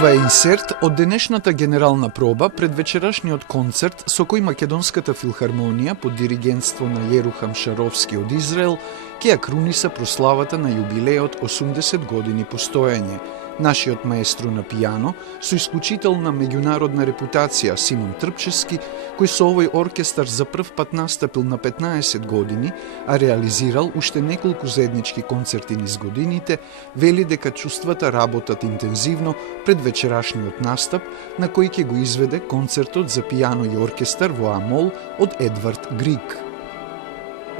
Ова е инсерт од денешната генерална проба пред вечерашниот концерт со кој Македонската филхармонија под диригентство на Јерухам Шаровски од Израел ќе ја круниса прославата на јубилеот 80 години постоење. Нашиот маестро на пијано, со исклучителна меѓународна репутација Симон Трпчевски, кој со овој оркестар за прв пат настапил на 15 години, а реализирал уште неколку заеднички концерти низ годините, вели дека чувствата работат интензивно пред вечерашниот настап, на кој ќе го изведе концертот за пијано и оркестар во А-мол од Едвард Григ.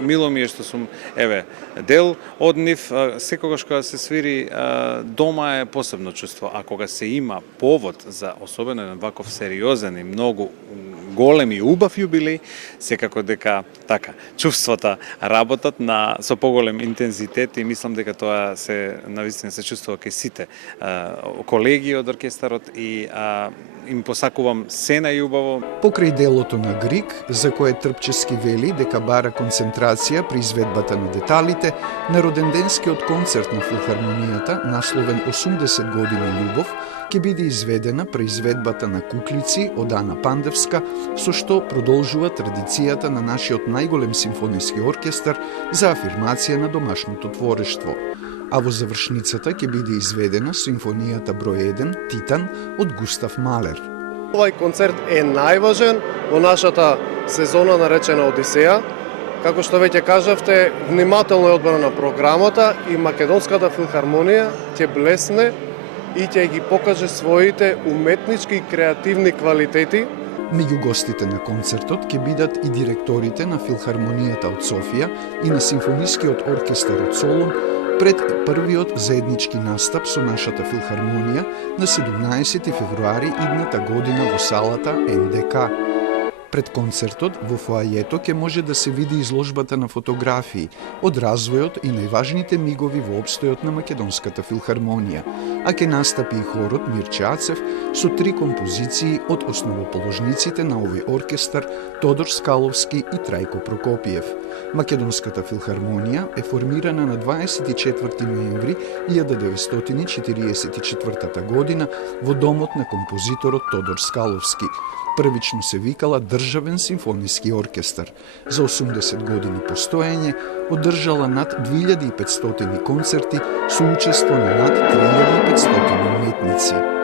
Мило ми е што сум дел од нив. Секогаш кога се свири дома е посебно чувство, а кога се има повод за особено еден ваков сериозен и многу голем и убав јубилеј, секако дека така чувствата работат со поголем интензитет и мислам дека тоа навистина се чувствува кај сите колеги од оркестарот и им посакувам се најубаво. Покрај делото на Григ, за кое Трпчевски вели дека бара концентрација при изведбата на деталите, на роденденскиот концерт на филхармонијата, насловен 80 години љубов, ќе биде изведена преизведбата на Куклици од Ана Пандевска, со што продолжува традицијата на нашиот најголем симфониски оркестар за афирмација на домашното творештво. А во завршницата ќе биде изведена симфонијата број 1 Титан од Густав Малер. Овај концерт е најважен во нашата сезона наречена Одисеја. Како што веќе кажавте, внимателно е одбрана програмата и Македонската филхармонија ќе блесне и ќе ги покаже своите уметнички и креативни квалитети. Меѓу гостите на концертот ќе бидат и директорите на филхармонијата од Софија и на симфонискиот оркестар од Солун пред првиот заеднички настап со нашата филхармонија на 17 февруари идната година во салата НДК. Пред концертот во фоајето ќе може да се види изложбата на фотографии од развојот и најважните мигови во опстојот на Македонската филхармонија, а ќе настапи и хорот Мирче Ацев со 3 композиции од основоположниците на овој оркестар Тодор Скаловски и Трајко Прокопиев. Македонската филхармонија е формирана на 24 ноември 1944 година во домот на композиторот Тодор Скаловски. Првично се викала Државен симфониски оркестар. За 80 години постоење одржала над 2500 концерти со учество на над 3500 уметници.